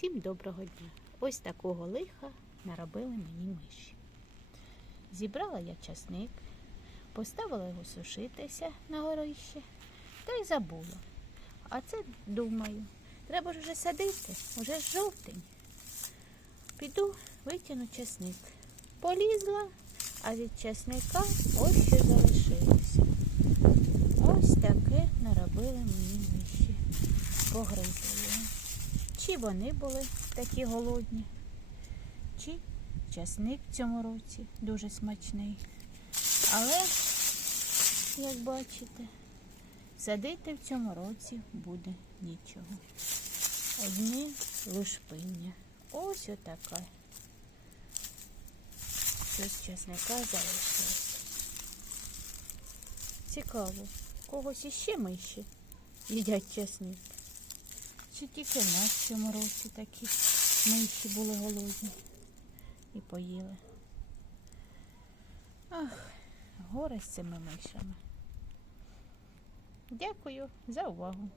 Всім доброго дня! Ось такого лиха наробили мені миші. Зібрала я часник, поставила його сушитися на горище та й забула. А це думаю, треба ж вже садити, уже ж жовтень. Піду витягну часник. Полізла, а від часника ось що залишилося. Ось таке наробили мені миші. Погризли. Чи вони були такі голодні, чи часник в цьому році дуже смачний. Але, як бачите, садити в цьому році буде нічого. Одні лушпиння. Ось отака. Що з часника залишилось. Цікаво, когось іще миші їдять часник. Чи тільки в в цьому році такі миші були голодні і поїли. Ах, горе з цими мишами. Дякую за увагу.